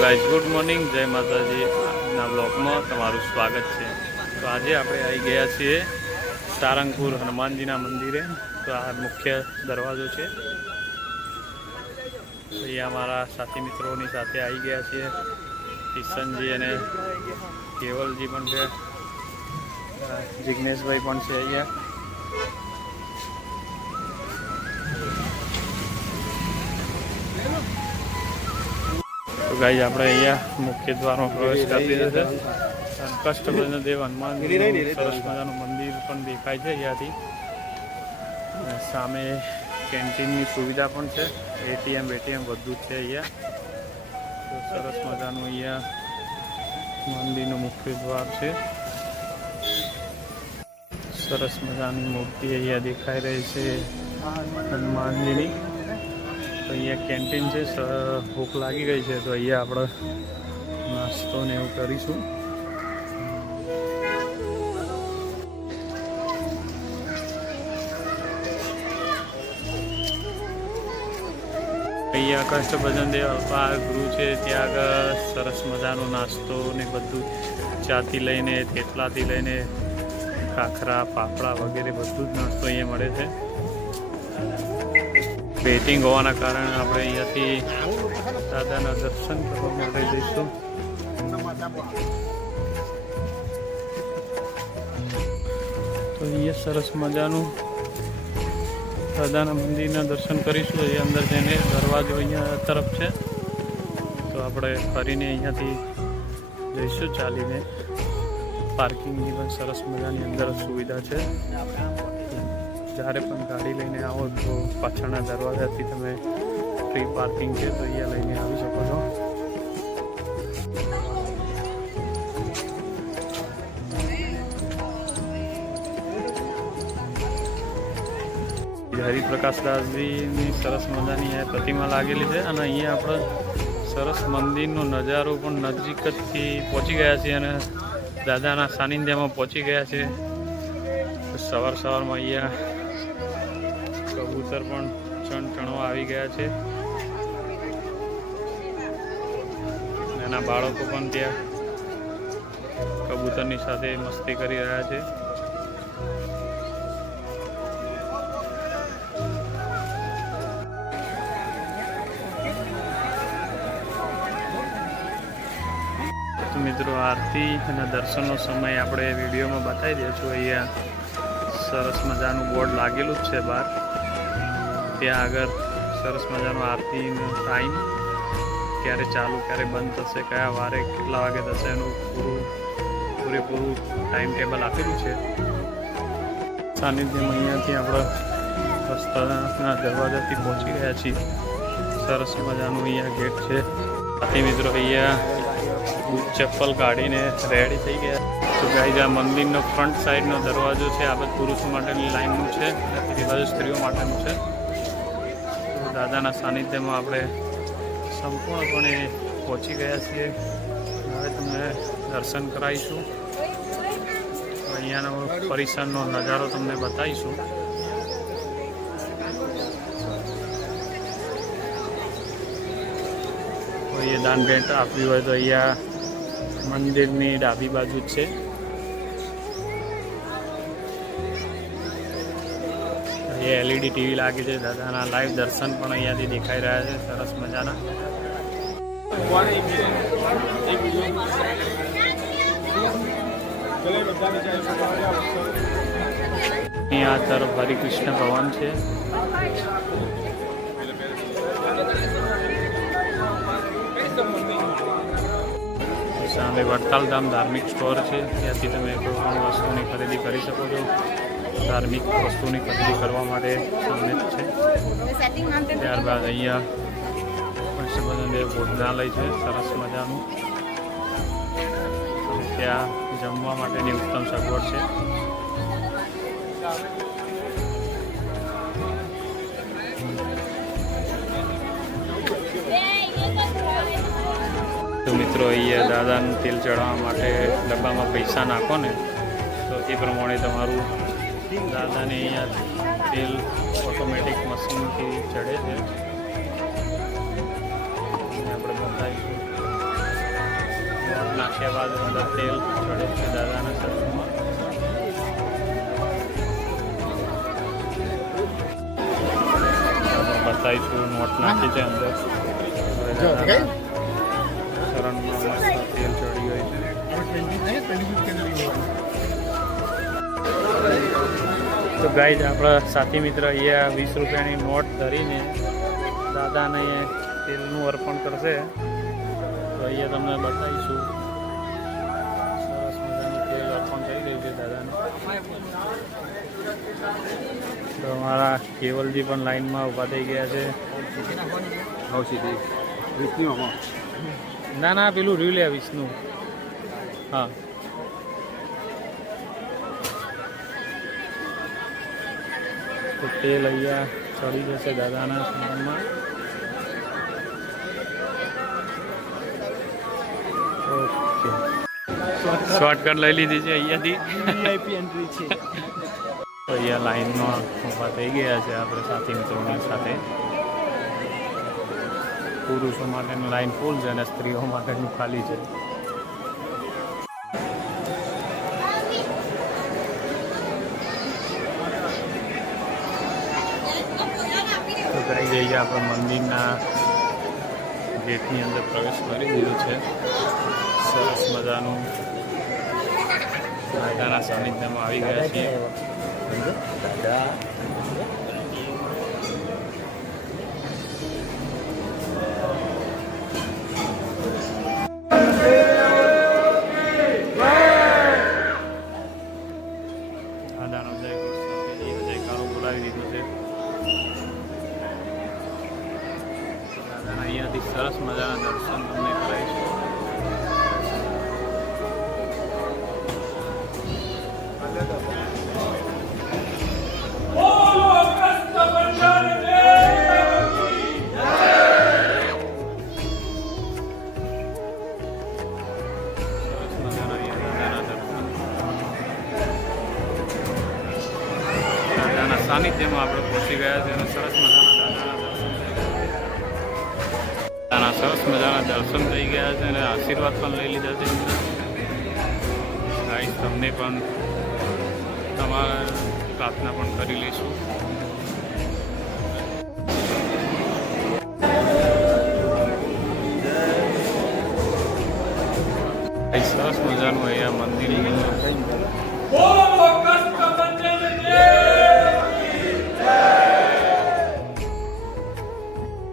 Guys good morning, જય માતાજી ના બ્લોગમાં તમારું સ્વાગત છે। તો આજે આપણે આવી ગયા છીએ સારંગપુર હનુમાનજીના મંદિરે। તો આ મુખ્ય દરવાજો છે। અહીંયા અમારા સાથી મિત્રોની સાથે આવી ગયા છીએ। કિશનજી અને કેવલજી પણ છે, જિગ્નેશભાઈ પણ છે અહીંયા। તો ગાઈઝ આપણે અહીંયા મુખ્ય દ્વારમાં પ્રવેશ કરી દીધો છે। કષ્ટભંજન દેવ હનુમાન સરસ મજાનું મંદિર પણ દેખાય છે અહીંયાથી। સામે કેન્ટીનની સુવિધા પણ છે, એટીએમ બધું જ છે અહીંયા। તો સરસ મજાનું અહીંયા મંદિરનું મુખ્ય દ્વાર છે। સરસ મજાની મૂર્તિ અહીંયા દેખાઈ રહી છે હનુમાનજીની। તો અહીંયા કેન્ટીન છે, ભૂખ લાગી ગઈ છે તો અહીંયા આપણે નાસ્તો ને એવું કરીશું। અહીંયા કષ્ટભંજન દેવ અલ્પાહાર ગૃહ છે, ત્યાં આગળ સરસ મજાનો નાસ્તો ને બધું, ચાથી લઈને થેપલાથી લઈને ખાખરા પાપડા વગેરે બધું જ નાસ્તો અહીંયા મળે છે। વેટિંગ હોવાના કારણે આપણે અહીંયાથી દાદાના દર્શન કરવા માટે જઈશું। તો અહીંયા સરસ મજાનું દાદાના મંદિરના દર્શન કરીશું। એ અંદર જઈને દરવાજો અહીંયા તરફ છે, તો આપણે ફરીને અહીંયાથી જઈશું ચાલીને। પાર્કિંગની પણ સરસ મજાની અંદર સુવિધા છે। જ્યારે પણ ગાડી લઈને આવો તો પાછળના દરવાજાથી તમે ફ્રી પાર્કિંગ છે, તો અહીંયા લઈને આવી શકો છો। હરિપ્રકાશદાસજીની સરસ મજાની પ્રતિમા લાગેલી છે, અને અહીંયા આપણે સરસ મંદિરનો નજારો પણ નજીકથી પહોંચી ગયા છીએ અને દાદાના સાનિધ્યમાં પહોંચી ગયા છે। સવારમાં અહીંયા કબૂતર પણ ચણચણવા આવી ગયા છે, નાના બાળકો પણ ત્યાં કબૂતરની સાથે મસ્તી કરી રહ્યા છે। તો મિત્રો, આરતી અને દર્શનનો સમય આપણે વિડીયોમાં બતાવી દઈશું। અહીંયા સરસ મજાનું બોર્ડ લાગેલું જ છે બહાર, ત્યાં આગળ સરસ મજાનો આરતીનો ટાઈમ ક્યારે ચાલુ ક્યારે બંધ થશે, કયા વારે કેટલા વાગે થશે એનું પૂરેપૂરું ટાઈમ ટેબલ આપેલું છે। સાનિધ્યમાં અહીંયાથી આપણે રસ્તાના દરવાજાથી પહોંચી ગયા છીએ। સરસ મજાનું અહીંયા ગેટ છે। સાથી મિત્રો અહીંયા ચપ્પલ કાઢીને રેડી થઈ ગયા। તો ગાઈઝ આ મંદિરનો ફ્રન્ટ સાઈડનો દરવાજો છે, આ બધું પુરુષો માટેની લાઈનનું છે, એ બાજુ સ્ત્રીઓ માટેનું છે। તો દાદાના સાનિધ્યમાં આપણે સંપૂર્ણપણે પહોંચી ગયા છીએ। હવે તમને દર્શન કરાવીશું, અહીંયાનો પરિસરનો નજારો તમને બતાવીશું। કોઈએ દાન ભેટ આપવી હોય તો અહીંયા મંદિરની ડાબી બાજુ જ છે। અહીંયા એલઈડી ટીવી લાગી છે, દાદાના લાઈવ દર્શન પણ અહીંયાથી દેખાઈ રહ્યા છે સરસ મજાના। અહીંયા તરફ હરિકૃષ્ણ ભવન છે। સામે વડતાલ ધામ ધાર્મિક સ્ટોર છે, ત્યાંથી તમે કોઈ પણ વસ્તુની ખરીદી કરી શકો છો। ધાર્મિક વસ્તુની ખરીદી કરવા માટે સામે જ છે। ત્યારબાદ અહીંયા કષ્ટભંજન દેવ ભોજનાલય છે, સરસ મજાનું, ત્યાં જમવા માટેની ઉત્તમ સગવડ છે। તો મિત્રો, અહીંયા દાદાનું તેલ ચડાવવા માટે ડબ્બામાં પૈસા નાખો ને તો એ પ્રમાણે તમારું દાદાને અહીંયા તેલ ઓટોમેટિક મશીનથી ચડે છે। આપણે બતાવીશું। નાખ્યા બાદ અંદર તેલ ચડે છે દાદાના સરસમાં. બતાવીશું નોટ નાખી છે અંદર. શરણમાં મસ્ત તેલ ચડી ગયું છે. તો ગાઈઝ આપણા સાથી મિત્ર અહીંયા 20 રૂપિયાની નોટ ધરીને દાદાને તેલનું અર્પણ કરશે. તો અહીંયા તમને બતાવીશું. સરસ મજાનું તેલ અર્પણ થઈ રહ્યું છે દાદાને. તો અમારા કેવલજી પણ લાઈનમાં ઊભા થઈ ગયા છે. ના ના પેલું રહ્યું લે વિષ્ણુ. હા તો તેલ અહીંયા ચડી જશે દાદાના સ્નાનમાં. ઓકે શોર્ટકટ લઈ લીધી છે અહીંયાથી. એન્ટ્રી છે. તો અહીંયા લાઈનમાં ઊભા થઈ ગયા છે આપણે સાથી મિત્રોની સાથે. પુરુષો માટેનું લાઈન ફૂલ છે અને સ્ત્રીઓ માટેનું ખાલી છે. તો ગાઈ જઈએ આપણે મંદિરના ગેટની અંદર પ્રવેશ કરી દીધો છે. સરસ મજાનું દાદાના સાનિધ્યમાં આવી ગયા છીએ. દાદાનો જય કૃષ્ણ જયકારો બોલાવી દીધો છે. દાદાના અહીંયાથી સરસ મજાના દર્શન તમને કરાવીશું. સાનિધ્યમાં આપણે પહોંચી ગયા છે અને સરસ મજાના દર્શન થઈ ગયા છે અને આશીર્વાદ પણ લઈ લીધા છે. ગાઈસ તમને પણ તમારા પ્રાર્થના પણ કરી લઈશું. સરસ મજાનું અહીંયા મંદિર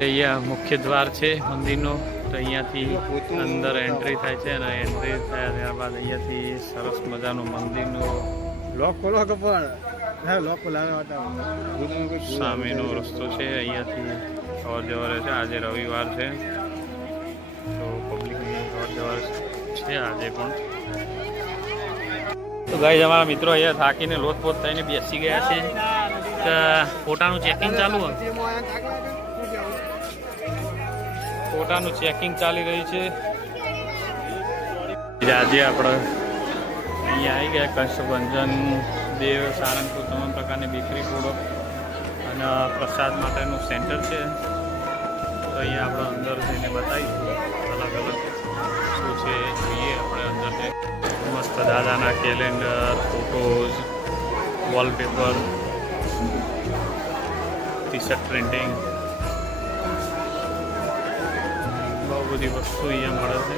અહીંયા મુખ્ય દ્વાર છે મંદિરનો. તો અહીંયાથી અંદર એન્ટ્રી થાય છે અને એન્ટ્રી થયા ત્યારબાદ અહીંયાથી સરસ મજાનું મંદિરનો સામેનો રસ્તો છે. અહીંયાથી અવર જવર છે. આજે રવિવાર છે તો પબ્લિકની અવર જવર છે આજે પણ. તો ગાઈઝ અમારા મિત્રો અહીંયા થાકીને લોથપોથ થઈને બેસી ગયા છે. ફોટાનું ચેકિંગ ચાલુ હોય. ફોટાનું ચેકિંગ ચાલી રહ્યું છે. આજે આપણે અહીંયા આવી ગયા. કષ્ટભંજન દેવ સારંગપુર તમામ પ્રકારની બેકરી ફૂડો અને પ્રસાદ માટેનું સેન્ટર છે. તો અહીંયા આપણે અંદર જઈને બતાવીશું અલગ અલગ શું છે જોઈએ આપણે અંદર જઈને. મસ્ત દાદાના calendar, photos, wallpaper, T shirt printing, બહુ બધી વસ્તુ અહીંયા મળે છે.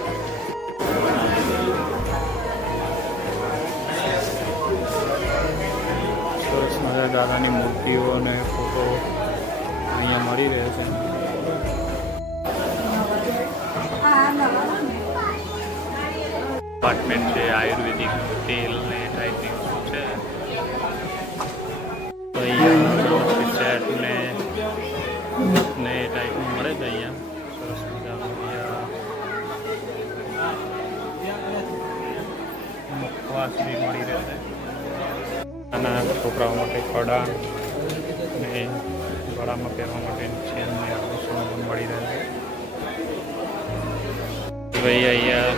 સરસ મજા દાદાની મૂર્તિઓ અને ફોટો અહીંયા મળી રહે છે. અપાર્ટમેન્ટ છે. આયુર્વેદિક તેલ ને ટાઈપની વસ્તુ છે. તો અહીંયા સેટ ને ટાઈપનું મળે છે અહીંયા. સરસ મજાનું મુખવાસ બી મળી રહે છે. નાના છોકરાઓ માટે કડા ને ગળામાં પહેરવા માટેની ચેન ને આભૂષણો પણ મળી રહે છે. ભાઈ અહીંયા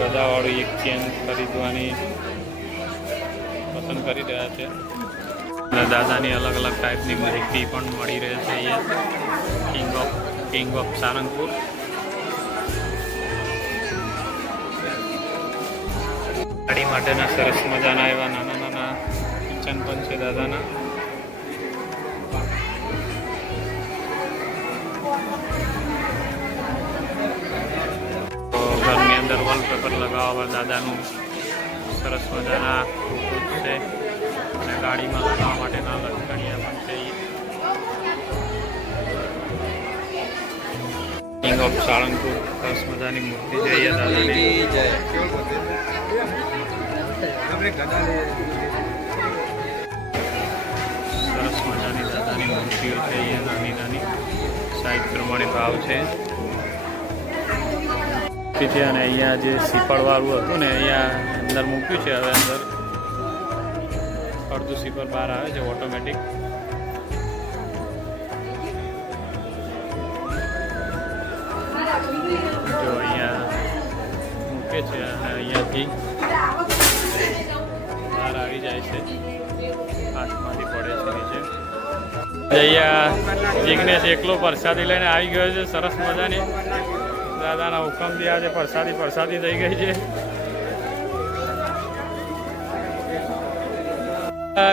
ગદાવાળું એક ચેન ખરીદવાની પસંદ કરી રહ્યા છે. અને દાદાની અલગ અલગ ટાઈપની મૂર્તિ પણ મળી રહે છે અહીંયા કિંગ ઓફ સારંગપુર. ગાડી માટેના સરસ મજાના એવા નાના નાના કિચન પણ છે દાદાના. ઘરની અંદર વોલપેપર લગાવવા દાદાનું સરસ મજાના છે અને ગાડીમાં લગાવવા માટેના લટકણિયા પણ છે. કિંગ ઓફ સાળંગપુર સરસ મજાની મૂર્તિ છે દાદાની. સરસ મજાની દાદાની મૂર્તિઓ છે અહીંયા નાની નાની સાઈઝ પ્રમાણે ભાવ છે. અને અહીંયા જે સીપડવાળું હતું ને અહીંયા અંદર મૂક્યું છે. હવે અંદર અડધું સીપર બહાર આવે છે ઓટોમેટિક. જો અહીંયા મૂકે છે અને અહીંયાથી બહાર આવી જાય છે, હાથમાંથી પડે છે નીચે. અહીંયા જિગ્નેશ એકલો પ્રસાદી લઈને આવી ગયો છે સરસ મજાની. દાદાના હુકમથી આજે પ્રસાદી થઈ ગઈ છે.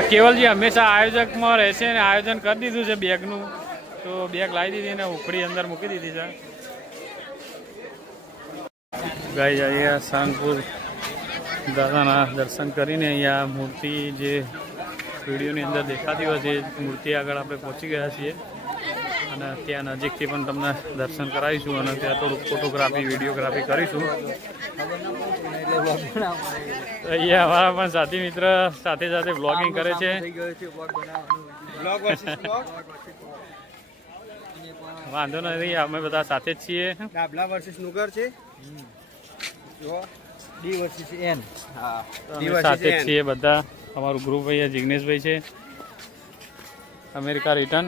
કેવલજી હંમેશા આયોજકમાં રહેશે ને આયોજન કરી દીધું છે બેગનું, તો બેગ લાવી દીધી ને ઉખડી અંદર મૂકી દીધી છે. ગાઈઝ અહીંયા સાળંગપુર દાદાના દર્શન કરીને અહીંયા મૂર્તિ જે વિડીયોની અંદર દેખાતી હોય છે મૂર્તિ આગળ આપણે પહોંચી ગયા છીએ અને ત્યાં નજીકથી પણ તમને દર્શન કરાવીશું અને ત્યાં થોડુંક ફોટોગ્રાફી વિડીયોગ્રાફી કરીશું. અહીંયા અમારા પણ સાથી મિત્ર સાથે સાથે બ્લોગિંગ કરે છે. વાંધો નથી, અમે બધા સાથે જ છીએ. ડાબલા વર્સિસ નુગર છે, ડી વર્સિસ એન. સાથે જ છીએ બધા. અમારું ગ્રુપ અહીંયા જિગ્નેશભાઈ છે, અમેરિકા રિટર્ન.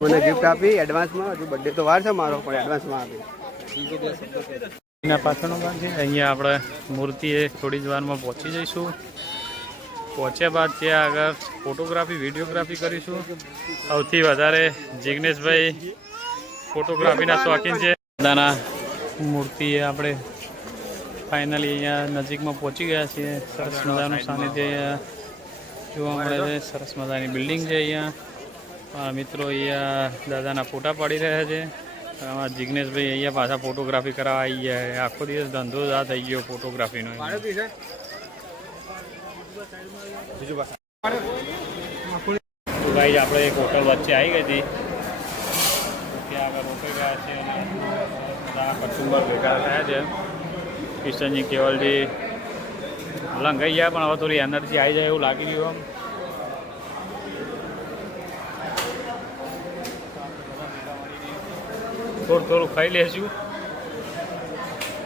મને ગિફ્ટ આપી એડવાન્સમાં. હજુ બર્થડે તો વાર છે મારો, પણ એડવાન્સમાં આપી. એના પાછળનો ભાગ છે. અહીંયા આપણે મૂર્તિએ થોડી જ વારમાં પહોંચી જઈશું. પહોંચ્યા બાદ ત્યાં આગળ ફોટોગ્રાફી વિડીયોગ્રાફી કરીશું. સૌથી વધારે જિગ્નેશભાઈ ફોટોગ્રાફીના શોખીન છે. દાદાના મૂર્તિએ આપણે ફાઇનલી અહીંયા નજીકમાં પહોંચી ગયા છીએ. સરસ મજાનું સાનિધ્ય અહીંયા જોવા મળે છે. સરસ મજાની બિલ્ડિંગ છે અહીંયા. મિત્રો અહીંયા દાદાના ફોટા પાડી રહ્યા છે. આમાં જિગ્નેશભાઈ અહીંયા પાછા ફોટોગ્રાફી કરાવવા આવી ગયા. આખો દિવસ ધંધો જ આ થઈ ગયો ફોટોગ્રાફીનો. તો ભાઈ આપણે એક હોટલ વચ્ચે આવી ગઈ હતી, ત્યાં આગળ રોકાઈ ગયા છે અને બધા કસ્ટમર ભેગા થયા છે. કિશનજી કેવલજી લંઘાઈ ગયા પણ હવે થોડી એનર્જી આવી જાય એવું લાગી રહ્યું. થોડું ખાઈ લેશું.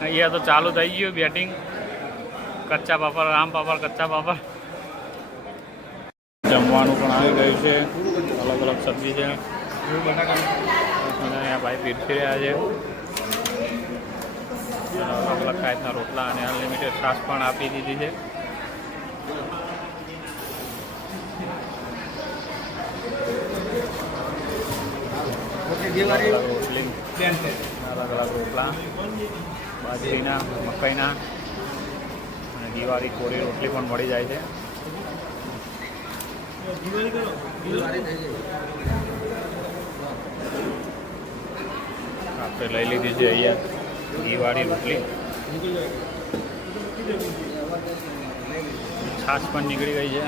અહીંયા તો ચાલુ થઈ ગયું બેટિંગ. કચ્ચા પાપડ, આમ પાપડ, કચ્ચા પાપડ. જમવાનું પણ આવી ગયું છે. અલગ અલગ સબ્જી છે. અહીંયા ભાઈ પીરસી રહ્યા છે. અલગ અલગ ટાઈપના રોટલા અને અનલિમિટેડ છાશ પણ આપી દીધી છે. રોટલી, અલગ અલગ રોટલા, બાજરીના, મકાઈના અને દિવાળી કોરી રોટલી પણ મળી જાય છે. આપણે લઈ લીધી છે અહીંયા દિવાળી રોટલી. છાશ પણ નીકળી ગઈ છે.